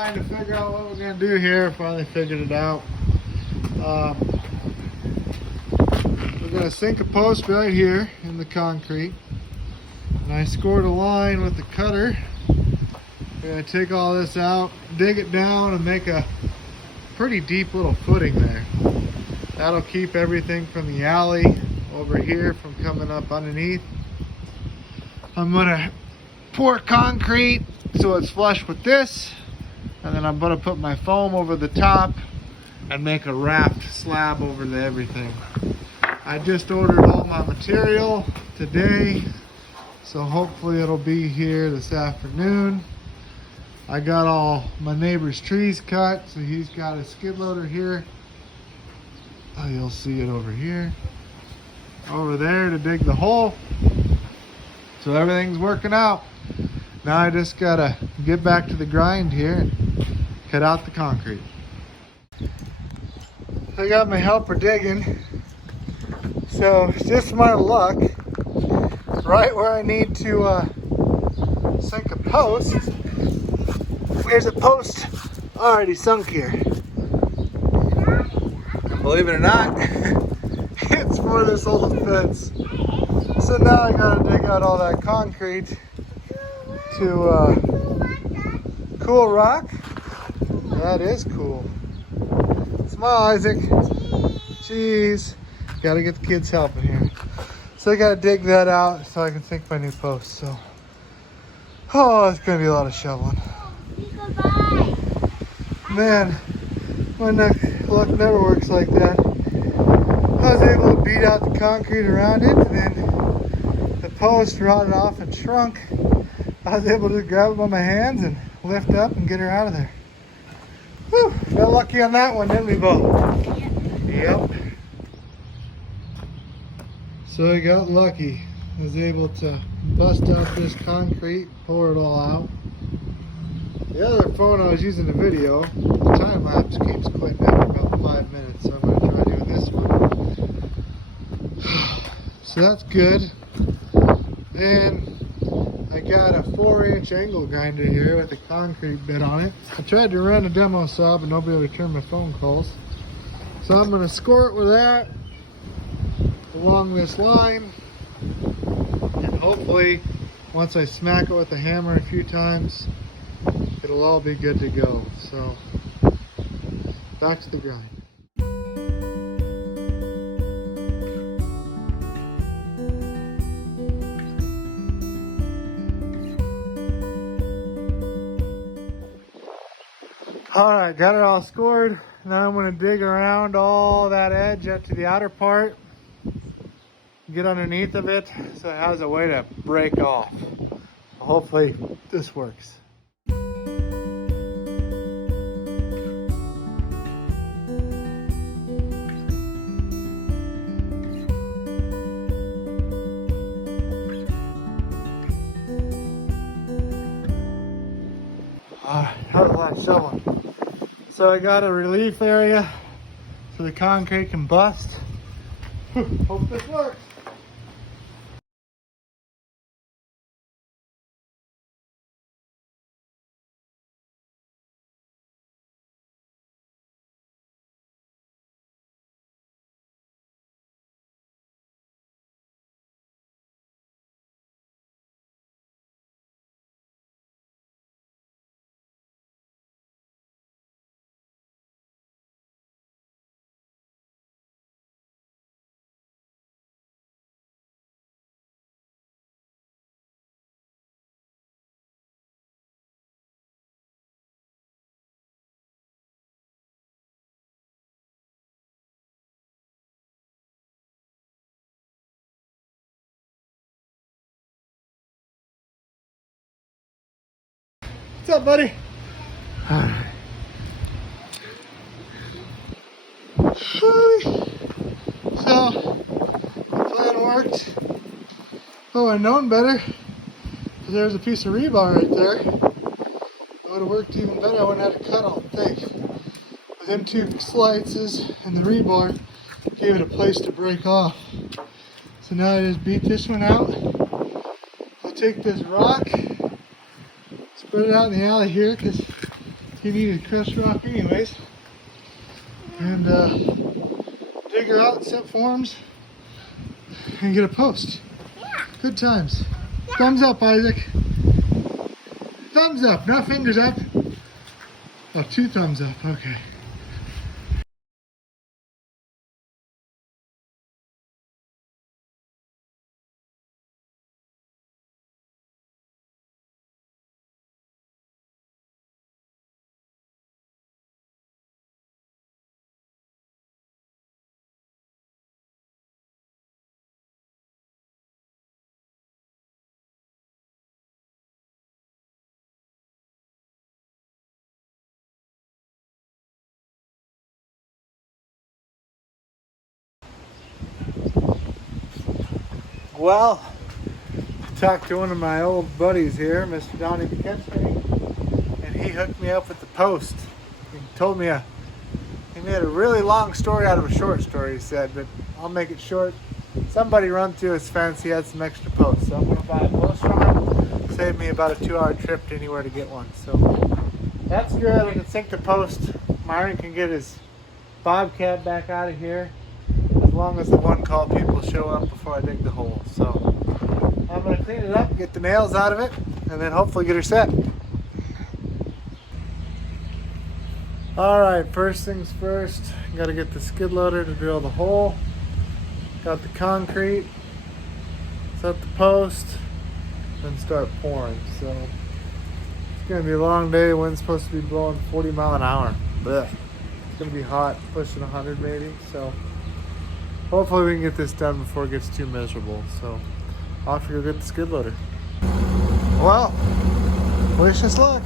trying to figure out what we're gonna do here. Finally figured it out. We're gonna sink a post right here in the concrete, and I scored a line with the cutter. We're gonna take all this out, dig it down, and make a pretty deep little footing there. That'll keep everything from the alley over here from coming up underneath. I'm gonna pour concrete so it's flush with this, and then I'm gonna put my foam over the top and make a raft slab over the everything. I just ordered all my material today, so hopefully it'll be here this afternoon. I got all my neighbor's trees cut, so he's got a skid loader here. Oh, you'll see it over here. Over there to dig the hole. So everything's working out. Now I just gotta get back to the grind here and cut out the concrete. I got my helper digging. So it's just my luck. Right where I need to sink a post, there's a post already sunk here. Believe it or not, it's for this old fence. So now I gotta dig out all that concrete to cool rock. That is cool. Smile, Isaac. Jeez. Gotta get the kids helping here. So I gotta dig that out so I can sink my new post. So, oh, it's gonna be a lot of shoveling. Man, my luck never works like that. I was able to beat out the concrete around it, and then the post rotted off and shrunk. I was able to grab it by my hands and lift up and get her out of there. Whew, got lucky on that one, didn't we, Bo? Yep. So I got lucky. I was able to bust out this concrete, pour it all out. The other phone I was using the video, the time lapse keeps quitting after about 5 minutes, so I'm going to try doing this one. So that's good. Then I got a 4-inch angle grinder here with a concrete bit on it. I tried to run a demo saw, but nobody would return my phone calls. So I'm going to score it with that along this line, and hopefully once I smack it with a hammer a few times, it'll all be good to go. So back to the grind. Alright, got it all scored. Now I'm going to dig around all that edge up to the outer part, get underneath of it so it has a way to break off. Hopefully this works. That was a lot of shoveling. So I got a relief area so the concrete can bust. Hope this works. What's up, buddy? Alright. So, the plan worked. Oh, I'd known better. There's a piece of rebar right there. It would have worked even better. I wouldn't have to cut all thick. With them two slices and the rebar, gave it a place to break off. So now I just beat this one out. I'll take this rock, spread it out in the alley here because he needed crushed rock anyways. And dig her out, set forms, and get a post. Good times. Thumbs up, Isaac. Thumbs up, not fingers up. Oh, 2 thumbs up, okay. Well, I talked to one of my old buddies here, Mr. Donnie McKinstry, and he hooked me up with the post. He told me he made a really long story out of a short story, he said, but I'll make it short. Somebody run through his fence, he had some extra posts, so I'm going to buy a post from him. Saved me about a 2-hour trip to anywhere to get one, so that's good. I can sink the post. Myron can get his bobcat back out of here, as long as the one call people show up before I dig the hole. So I'm going to clean it up, get the nails out of it, and then hopefully get her set. Alright, first things first, got to get the skid loader to drill the hole. Got the concrete, set the post, then start pouring. So it's going to be a long day. Wind's supposed to be blowing 40 miles an hour. Blech. It's going to be hot, pushing 100 maybe. So hopefully we can get this done before it gets too miserable. So off you go get the skid loader. Well, wish us luck.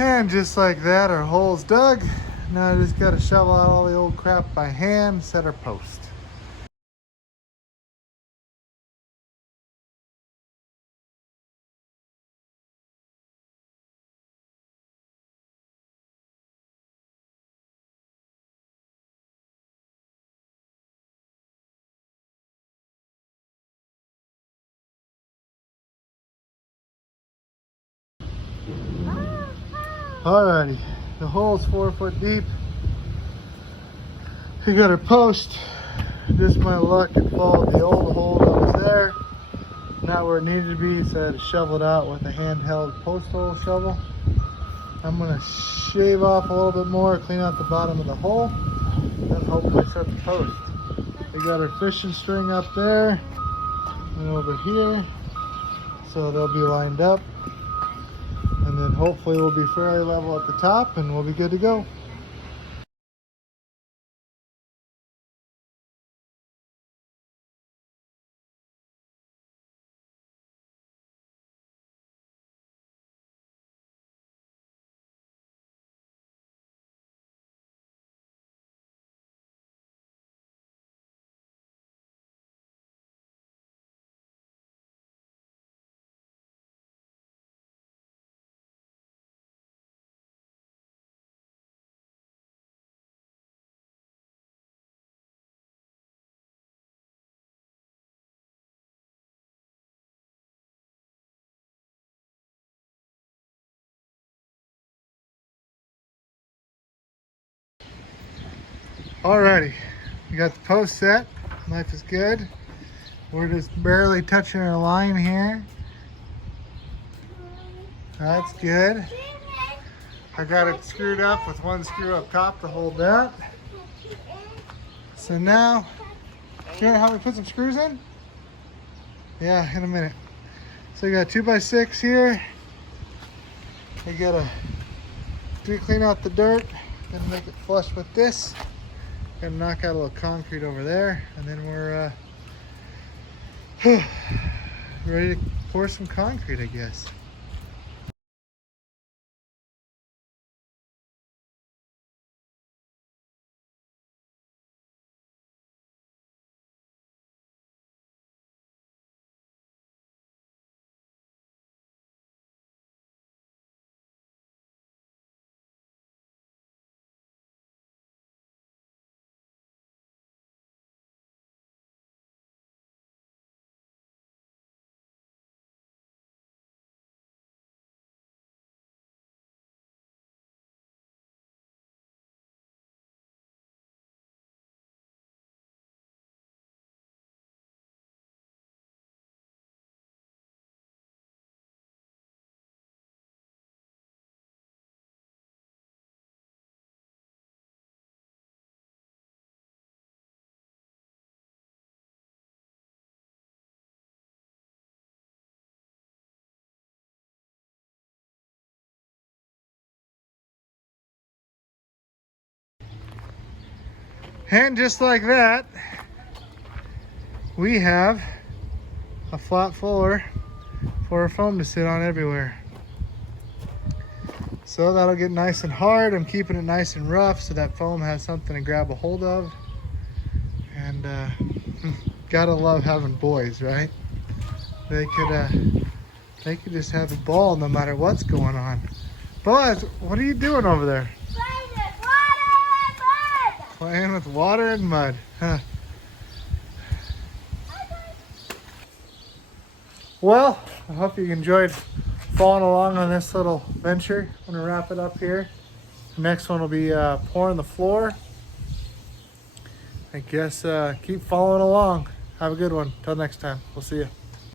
And just like that, our hole's dug. Now I just gotta shovel out all the old crap by hand, set our post. Alrighty, the hole's 4 foot deep. We got our post. Just my luck, it followed the old hole that was there. Not where it needed to be, so I had to shovel it out with a handheld post hole shovel. I'm gonna shave off a little bit more, clean out the bottom of the hole, and hopefully set the post. We got our fishing string up there and over here, so they'll be lined up. And then hopefully we'll be fairly level at the top and we'll be good to go. Alrighty, we got the post set. Life is good. We're just barely touching our line here. That's good. I got it screwed up with one screw up top to hold that. So now, you want to help me put some screws in? Yeah, in a minute. So you got 2x6 here. You gotta clean out the dirt, then make it flush with this. Gonna knock out a little concrete over there, and then we're ready to pour some concrete, I guess. And just like that, we have a flat floor for our foam to sit on everywhere. So that'll get nice and hard. I'm keeping it nice and rough so that foam has something to grab a hold of. And gotta love having boys, right? They could just have a ball no matter what's going on. Buzz, what are you doing over there? Playing with water and mud. Huh. Well, I hope you enjoyed following along on this little venture. I'm gonna wrap it up here. The next one will be pouring the floor. I guess keep following along. Have a good one. Till next time. We'll see you.